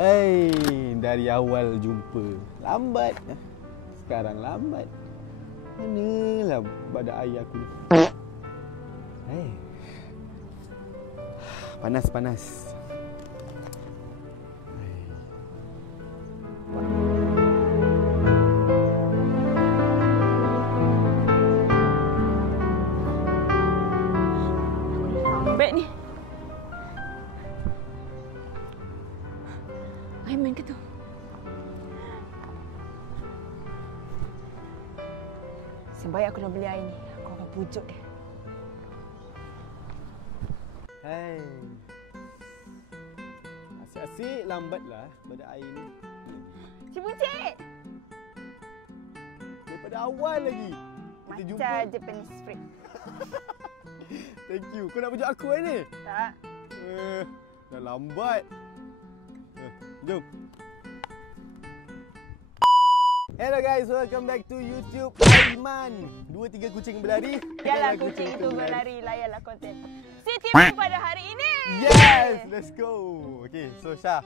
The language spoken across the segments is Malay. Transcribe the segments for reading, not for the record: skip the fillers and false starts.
Hei, dari awal jumpa lambat. Sekarang lambat. Manalah badan air aku ni. Hei. Panas. Lambat ni. Aiman ke tu? Sebaik aku nak beli air ni. Aku akan pujuk dia. Hai. Asyik-asyik lambatlah pada air ni. Cik Buncit! Daripada awal lagi. Kita jumpa. Macam Japanese freak. Thank you. Kau nak pujuk aku ni? Tak. Dah lambat. Jom. Hello guys, welcome back to YouTube Aiman. 2-3 kucing berlari. Biarlah kucing itu berlari, layanlah konten. Stay tune pada hari ini. Yes, let's go. Okay, so Syah.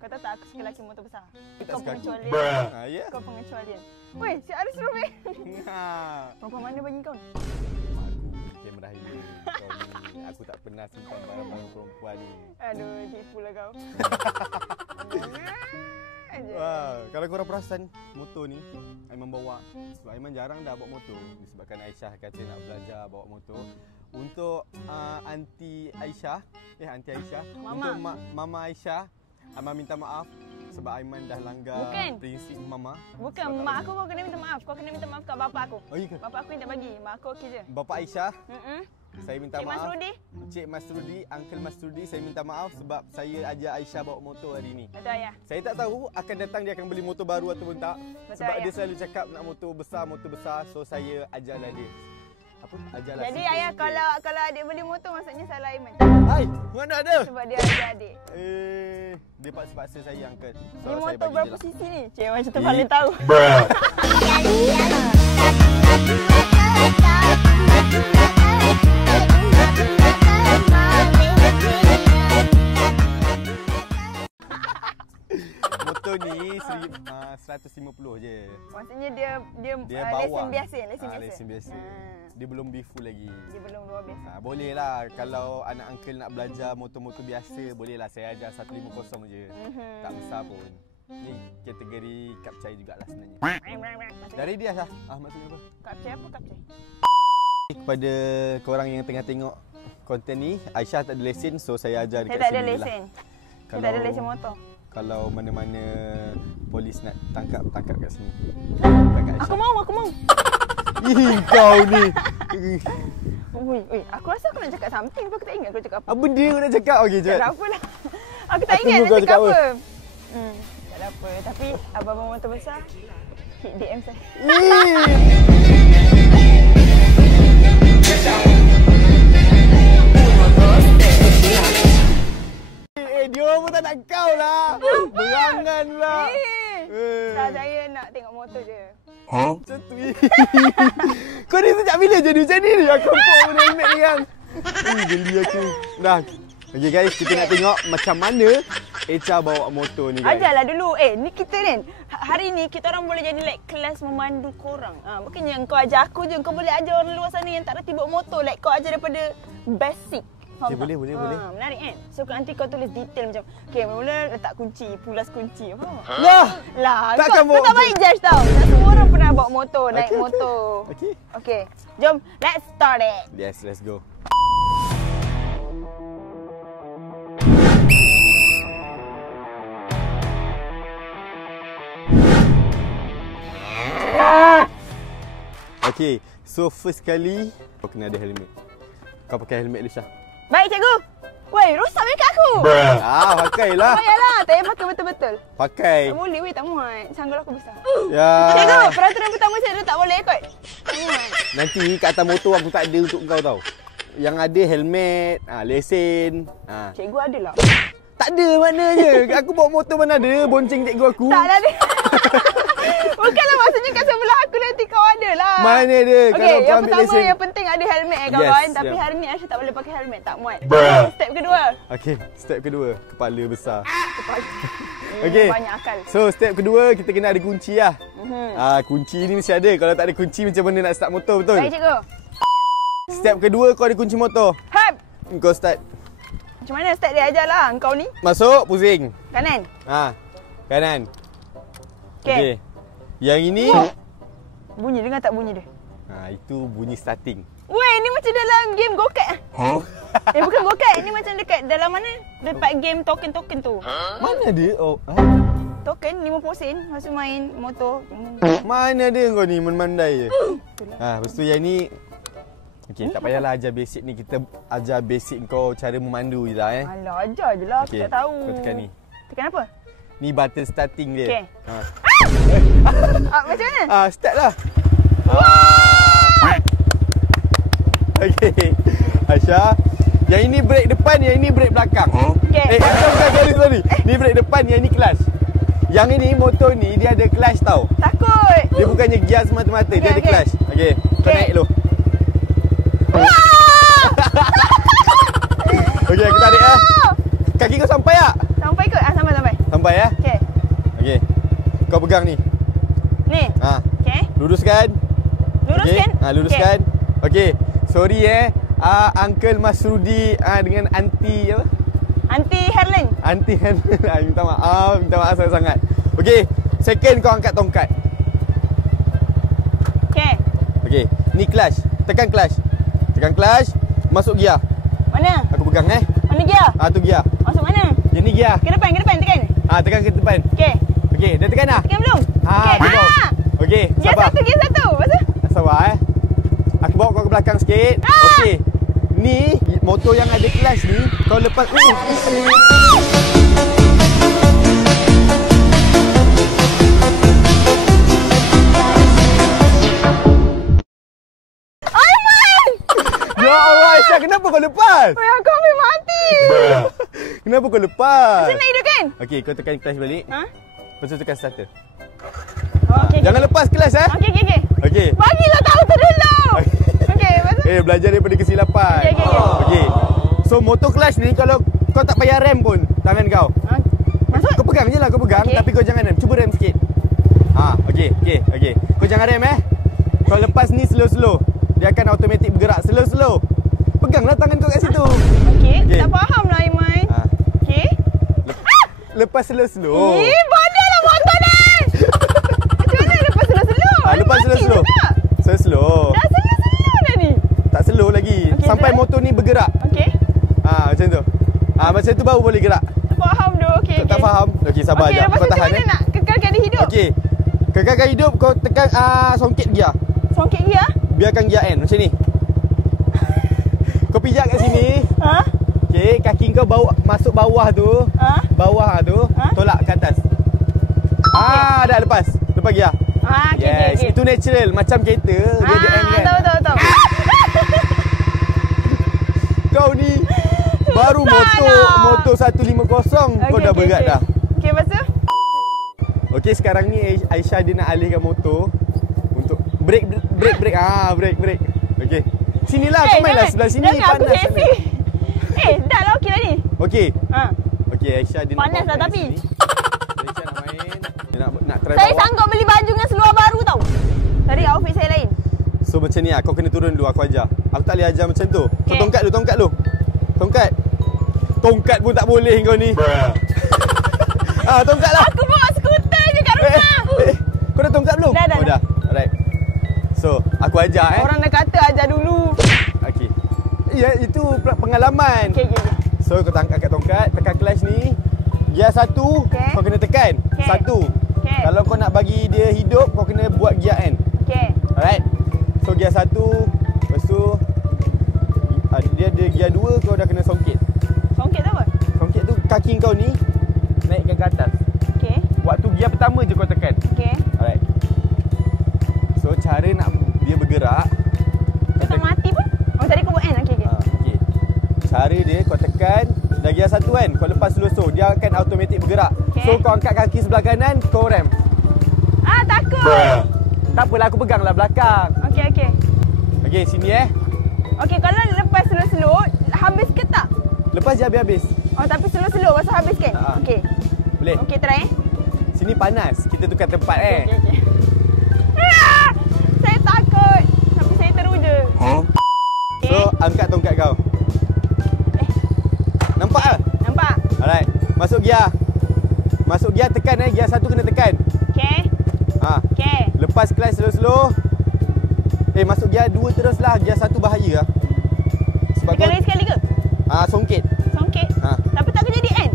Kau tahu tak aku suka lelaki motor besar? Tak Kau suka aku. pengecualian. Ya? Kau pengecualian. Weh, si Aris Rubi. Ha. Perempuan mana bagi kau? Aku kamera ini. Kau ni, aku tak pernah simpan barang-barang perempuan ni. Aduh, tipulah kau. Wah, kalau korang perasan motor ni Aiman bawa. Sebab Aiman jarang dah bawa motor. Disebabkan Aisyah kata nak belajar bawa motor. Untuk Aunty Aisyah, Mama. untuk Mama Aisyah, Aiman minta maaf sebab Aiman dah langgar prinsip Mama. Bukan, mak aku kau kena minta maaf. Kau kena minta maaf kat bapak aku. Oh, iya ke? Bapak aku yang tak bagi. Mak aku okey je. Bapa Aisyah, saya minta Cik maaf. Masrudi? Cik Masrudi, Uncle Masrudi, saya minta maaf sebab saya ajak Aisyah bawa motor hari ni. Betul ya? Saya tak tahu akan datang dia akan beli motor baru ataupun tak. Betul, Sebab ayah. dia selalu cakap nak motor besar. So saya ajarlah dia. Apa? Ajarlah. Jadi sikit-sikit. ayah kalau adik beli motor maksudnya salah Aiman. Hai, mana ada? Sebab dia ada adik. Dia paksa saya angkat. Ni motor berapa sisi ni? Cik macam tu paling tahu. Motor ni 150 je. Maksudnya dia bawah. lesen biasa. Dia belum be full lagi. Dia belum luar biasa. Boleh lah kalau anak uncle nak belajar motor-motor biasa, boleh lah saya ajar 150 je. Tak besar pun. Ni kategori kapcai jugalah sebenarnya. Dari dia Syah. Maksudnya apa? Kapcai apa kapcai? Kepada korang yang tengah tengok konten ni, Aisyah tak ada lesen, so saya ajar dekat Saya tak ada sini lah. lesen. Saya tak ada lesen motor. Kalau mana-mana polis nak tangkap kat sini. Aku mau. Ih, kau ni. Ui, aku rasa aku nak cakap something tapi aku tak ingat aku cakap apa. Apa dia nak cakap? Okey, jap. Tak apalah. Aku tak ingat tunggu nak kau cakap cakap apa. Tak ada apa. Tapi abang-abang motor besar hit DM saya. Dia orang pun tak nak kau lah. Berangan pula. Tak, saya nak tengok motor je. Macam tu. Kau ni sejak bila jadi macam ni? Aku nampak benda helmet ni kan. Geli aku. Dah. Okay guys, kita nak tengok macam mana Echa bawa motor ni guys. Ajarlah dulu. Ni kita kan. Hari ni kita orang boleh jadi like kelas memandu korang. Bukannya kau ajar aku je. Kau boleh ajar orang luar sana yang tak reti bawa motor. Like kau ajar daripada basic. Okay, boleh. Menarik kan? So nanti kau tulis detail macam okay, mula-mula letak kunci, pulas kunci. Faham tak? Lah, takkan kau tak baik judge tau. Tak semua orang pernah bawa motor, naik motor. Okay, jom let's start it. Yes, let's go. Okay, so first kali kau kena ada helmet. Kau pakai helmet dulu Syah. Baik cikgu. Weh, rosak makeup aku. Pakailah. Payahlah, tak payah pakai betul-betul. Pakai. Tak boleh weh, tak muat. Sanggul aku besar. Ya. Cikgu, peraturan pertama saya tak boleh ikut. Tak muat. Nanti kat atas motor aku tak ada untuk kau tau. Yang ada helmet, lesen. Cikgu ada lah. Tak ada maknanya. Aku bawa motor mana ada bonceng cikgu aku. Tak ada. Bukanlah maksudnya kat sebelah aku nanti kau ada lah. Mana ada Okey, kalau kau yang ambil pertama lesen. yang penting ada helmet kawan. Yes, Tapi yeah. hari ni Aisyah tak boleh pakai helmet, tak muat. Okay, step kedua. Okey, step kedua, kepala besar. Kepala. Okey. Banyak akal. So, step kedua kita kena ada kunci lah. Kunci ni mesti ada. Kalau tak ada kunci macam mana nak start motor, betul? Baik cikgu. Step kedua kau ada kunci motor. Hap. Kau start. Macam mana step dia ajar lah kau ni? Masuk, pusing. Kanan. Kanan. Okey. Yang ini Bunyi dengar tak bunyi dia? itu bunyi starting. Weh, ni macam dalam game go-kart. Bukan go-kart. Ini macam dekat dalam mana? Dekat game token-token tu. Mana dia? Token 50 sen masa main motor. Mana ada kau ni memandai je. Lepas tu yang ni okey, tak payahlah ajar basic ni. Kita ajar basic kau cara memandu je lah Alah, ajar je lah. Aku Okey, tak tahu. kau tekan ni. Tekan apa? Ni button starting dia. Okey. Macam mana? Start lah. Okey. Aisyah, yang ini brake depan, yang ini brake belakang. Okey. Sorry. Ni brake depan, yang ini clutch. Yang ini motor ni dia ada clutch tau. Takut. Dia bukannya gear semata-mata, dia ada okey. clutch. Okey. Kau Okey. naik dulu. Okey, aku tarik lah. Kaki kau sampai tak? Sampai ke? Sampai. Sampai ya? Okey. Okey. Kau pegang ni. Ni. Okey. Luruskan. Luruskan? Okey. Luruskan. Okey. Sorry Uncle Masrudi dengan Aunty apa? Aunty Herlin. Aunty minta maaf sangat-sangat. Okey. Second kau angkat tongkat. Okey. Okey. Ni clutch. Tekan clutch. Masuk gear. Mana? Aku pegang Mana gear? tu gear. Masuk mana? Yang ni gear. Ke depan, tekan. Tekan ke depan. Okey. Okey, dah tekan dah? Tekan belum? Okey. Okey, Gear sabar. satu. Lepas tu? Sabar Aku bawa kau ke belakang sikit. Okey. Ni motor yang ada clutch ni kau lepas Ya Allah Aisyah, kenapa kau lepas? Aku ambil mati. Kenapa kau lepas? Macam nak hidupkan? Okey, kau tekan clutch balik. Lepas tu tekan starter. Okey. Jangan lepas clutch Okey. Okey. Bagilah tahu tu dulu. Okey, lepas tu? Belajar daripada kesilapan. Okey. Okey. So motor clutch ni kalau kau tak payah rem pun tangan kau. Masuk? Kau pegang je lah, kau pegang. Okey. Tapi kau jangan rem. Cuba rem sikit. Okey. Kau jangan rem Kau lepas ni slow-slow. Dia akan automatik bergerak. Slow-slow. Peganglah tangan kau kat situ. Okey. Tak faham lah Aiman. Okey. Lepas slow-slow. Bodoh lah motor ni. Macam mana lepas slow-slow? Lepas slow-slow. Slow. Dah slow-slow dah ni. Tak slow lagi. Okey, Sampai terus? motor ni bergerak. Okey. Macam tu. Macam tu baru boleh gerak. Tak faham doh. Okey. Tak faham? Okey, sabar Okey, jap. lepas Kau tu macam tahan mana nak kekalkan dia hidup? Okey. Kekalkan hidup kau tekan songket gear. Songket gear? Biarkan gear N macam ni. Kau pijak kat sini. Okey, kaki kau bawa masuk bawah tu. Bawah tu, tolak ke atas. Dah lepas. Lepas gear. Okey. Itu natural macam kereta dia ada N kan. Tahu. Kau ni baru motor 150 kau dah berat dah. Okey, lepas tu? Okey, sekarang ni Aisyah dia nak alihkan motor untuk break. Break. Okey. Sinilah kau mainlah sebelah sini. Jangan aku panas happy. Dah lah okey dah ni. Okey. Okey, Aisyah dia Panas nak lah bawa tapi. kat sini. Aisyah nak main. Dia nak try Saya bawa. sanggup beli baju dengan seluar baru tau. Cari outfit saya lain. So macam ni kau kena turun dulu, aku ajar. Aku tak boleh ajar macam tu. So Okay. tongkat lu. Tongkat pun tak boleh kau ni. Tongkat lah. Aku bawa skuter je kat rumah. Kau dah tongkat belum? Dah. Dah. Alright. So, aku ajar Orang dah kata ajar dulu. Okey. Ya, itu pengalaman. Okey. So, kau angkat tongkat, tekan clutch ni. Gear 1, Okay. kau kena tekan. Okay. 1. Okay. Kalau kau nak bagi dia hidup, kau kena buat gear N. Okey. Alright. So, gear 1, lepas tu dia ada gear 2, kau dah kena songket. Songket tu apa? Songket tu kaki kau ni naikkan ke atas. Okey. Waktu gear pertama je kau tekan. Okey. Alright. So, cara nak dia bergerak, Kau tak mati pun? Tadi kau buat N. Okey. okey. Cara dia kau tekan dah gear 1 kan, kau lepas slow dia akan automatik bergerak. Okay. So kau angkat kaki sebelah kanan, kau rem. Takut. Tak apalah, aku peganglah belakang. Okey, okey. Okey, sini Okey, kalau lepas slow-slow, habis ke tak? Lepas je habis-habis. Oh, tapi slow-slow masa habis kan? Okey. Boleh. Okey, try Sini panas. Kita tukar tempat Okey, okey. Saya takut. Tapi saya teruja. So, angkat tongkat kau. Nampak tak? Nampak? Alright. Masuk gear. Masuk gear, tekan gear 1 kena tekan. Okey. Okey. Lepas kelas slow-slow. Masuk gear 2 teruslah. Gear 1 bahaya lah. Sebab Tekan lagi sekali ke? Songkit. Songkit? Tapi tak kena jadi end?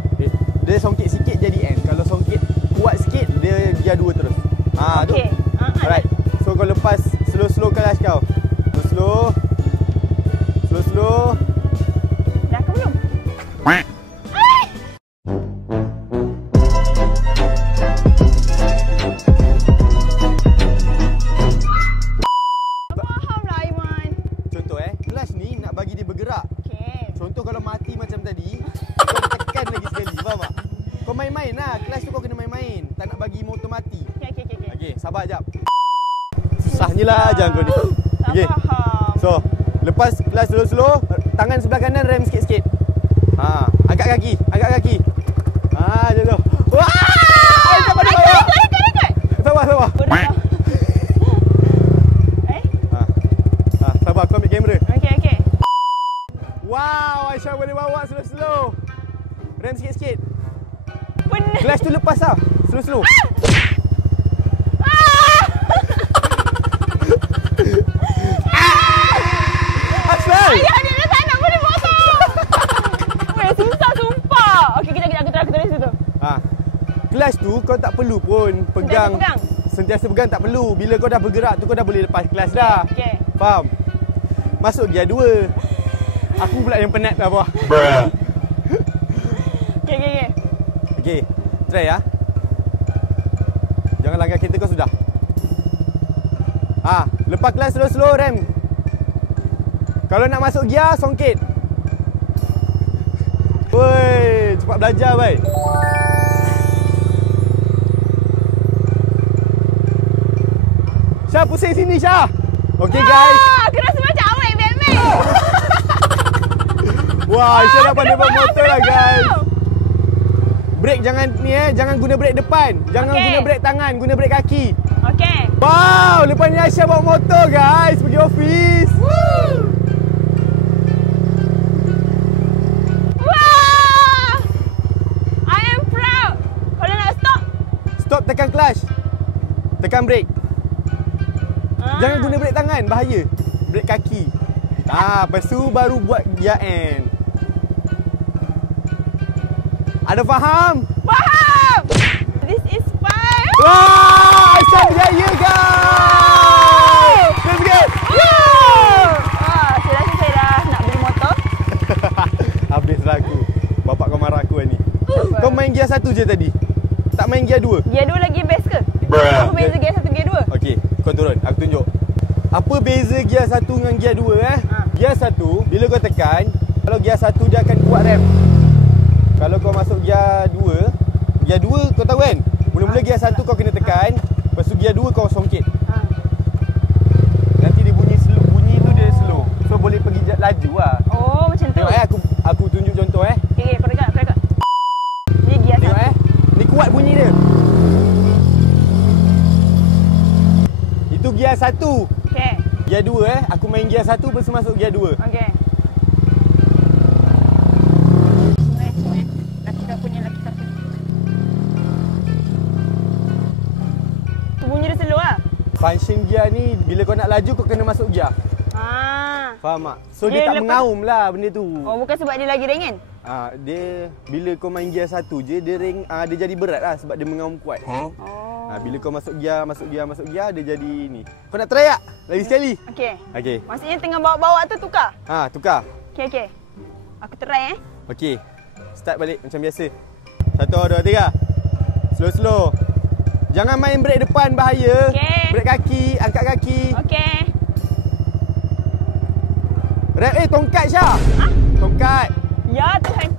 Dia songkit sikit jadi end. Kalau songkit kuat sikit, dia gear 2 terus. Okey. Alright. So, kau lepas slow-slow kelas kau. Slow-slow. Slow-slow. Dah ke belum? Fahamlah Aiman. Contoh kelas ni nak bagi dia bergerak. Okey. Contoh kalau mati macam tadi, kau tekan lagi sekali, faham tak? Kau main-main lah. Kelas tu kau kena main-main. Tak nak bagi motor mati. Okey. Okey, sabar jap. Susahnya lah jangan kau ni. Tak faham. So, lepas kelas slow-slow, tangan sebelah kanan rem sikit-sikit. Angkat kaki. Macam tu. Wah! Ikut. Sabar. Sabar, kau ambil kamera. Okey. Wow, Aisyah boleh bawa slow-slow. Rem sikit-sikit. Benar. Kelas tu lepas lah. Slow-slow. Asal? Ayah dia dah tak nak boleh motor. Weh, susah sumpah. Okey, kejap aku tulis situ. Kelas tu kau tak perlu pun pegang. Sentiasa pegang tak perlu. Bila kau dah bergerak tu kau dah boleh lepas kelas dah. Okey. Faham? Masuk gear 2. Aku pula yang penat dah bawah. Okey. Okey. Try ya. Jangan langgar kereta kau sudah. Lepas kelas slow-slow rem. Kalau nak masuk gear, songkit. Woi, cepat belajar baik. Syah, pusing sini Syah. Okey guys. Aku rasa macam awet Batman. Wah, Syah dah pandai bawa motor lah guys. Brake jangan ni jangan guna brake depan. Jangan guna brake tangan, guna brake kaki. Okey. Wow, lepas ni Aisyah bawa motor guys, pergi office. Wah! I am proud. Kalau nak Stop, tekan clutch. Tekan brake. Jangan guna brake tangan, bahaya. Brake kaki. Lepas tu baru buat gear N. Ada faham? Faham. This is fun. Wah, Aisyah berjaya guys. Let's go. Saya rasa saya dah nak beli motor. Habislah aku. Bapak kau marah aku ni. Kau main gear 1 je tadi. Tak main gear 2. Gear 2 lagi best ke? Apa beza gear 1 gear 2? Okey, kau turun. Aku tunjuk. Apa beza gear 1 dengan gear 2 Gear 1, bila kau tekan, kalau gear 1 dia akan kuat rem. Kalau kau masuk gear 2, gear 2 kau tahu kan? Mula-mula gear 1 kau kena tekan, lepas tu gear 2 kau songkit. Nanti dia bunyi slow, bunyi tu dia slow. So boleh pergi laju lah. Oh, macam tu. Tengok aku tunjuk contoh Okey, kau dekat. Ni gear 1. Tengok ni kuat bunyi dia. Itu gear 1. Okey. Gear 2 aku main gear 1 lepas tu masuk gear 2. Okey. Bunyi dia slow lah. Function gear ni bila kau nak laju kau kena masuk gear. Faham tak? So dia tak mengaum lah benda tu. Oh, bukan sebab dia lagi ringan? Dia bila kau main gear 1 je dia dia jadi berat lah sebab dia mengaum kuat. Bila kau masuk gear dia jadi ni. Kau nak try tak? Lagi sekali. Okey. Maksudnya tengah bawa-bawa tu tukar? Tukar. Okey. Aku try Okey. Start balik macam biasa. 1, 2, 3. Slow. Jangan main brake depan, bahaya. Brake kaki, angkat kaki. Okey. Rem, tongkat Syah. Tongkat. Ya Tuhan.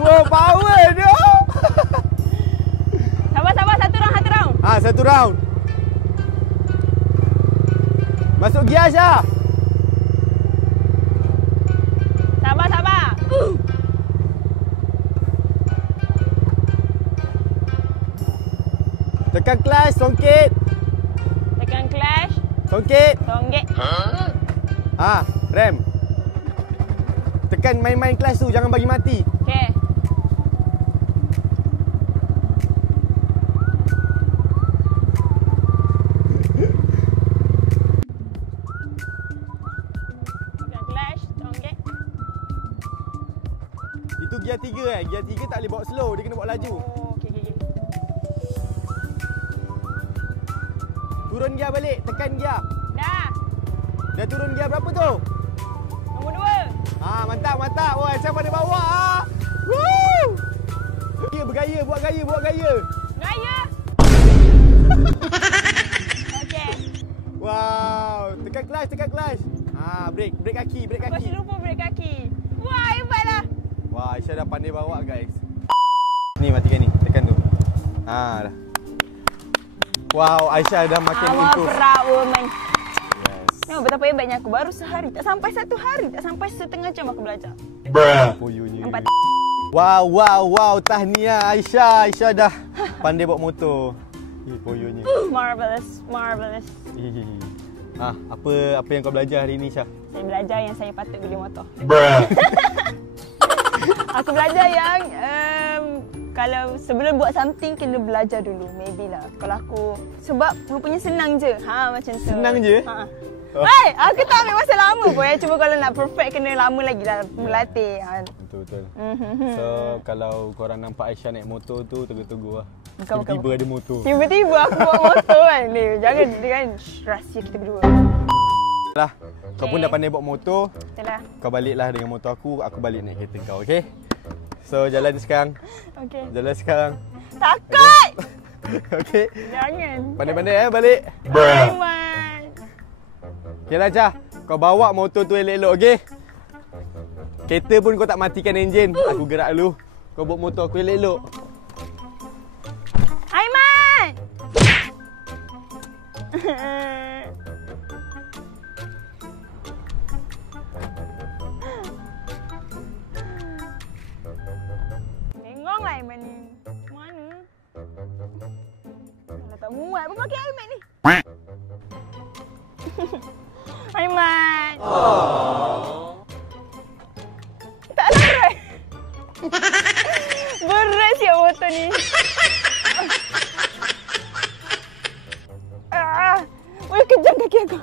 Wow, power dia. Sabar, satu round. satu round. Masuk gear Aisyah. Sabar. Tekan clutch, songket. Tekan clutch. Songket. Tonggek. Rem. Tekan main-main clutch tu, jangan bagi mati. Okey. Tekan clutch, tonggek. Itu gear 3 kan? Gear 3 tak boleh bawa slow, dia kena bawa laju. Oh, okey. Turun gear balik, tekan gear. Dah. Dah turun gear berapa tu? Nombor 2. Mantap. Wah, Aisyah pada bawah. Woo! Dia bergaya, buat gaya. Gaya. Okey. Wow, tekan clutch. Brake kaki. Masih lupa brake kaki. Wah, hebatlah. Wah, Aisyah dah pandai bawa guys. Ni matikan ni, tekan tu. Dah. Wow, Aisyah dah makin I'm a improve. proud woman. Yes. Tengok betapa hebatnya aku. Baru sehari, tak sampai 1 hari, tak sampai setengah jam aku belajar. Poyonya. Nampak? Wow, tahniah Aisyah. Aisyah dah pandai bawa motor. Poyonya. Marvelous. Apa yang kau belajar hari ni, Syah? Saya belajar yang saya patut beli motor. Aku belajar yang kalau sebelum buat something kena belajar dulu. Maybe lah. Kalau aku sebab rupanya senang je. Macam tu. Senang je? Hai, aku tak ambil masa lama pun ya. Cuma kalau nak perfect kena lama lagi lah melatih. Betul. So kalau korang nampak Aisyah naik motor tu, tunggu-tunggu lah. Tiba-tiba ada motor. Tiba-tiba aku bawa motor kan. Jangan rahsia kita berdua. Lah, kau pun dah pandai bawa motor. Itulah. Kau baliklah dengan motor aku balik naik kereta kau, okey? So jalan sekarang. Okey. Jalan sekarang. Takut. Okey. Jangan. Pandai-pandai balik. Aiman. Okeylah Syah, kau bawa motor tu elok-elok, okey? Kereta pun kau tak matikan enjin. Aku gerak dulu. Kau bawa motor aku elok-elok. Aiman. Tengoklah Aiman ni. Mana? Kalau tak muat pun pakai Aiman ni. Aiman. Tak larat. Berat siap motor ni. Weh, kejam kaki aku.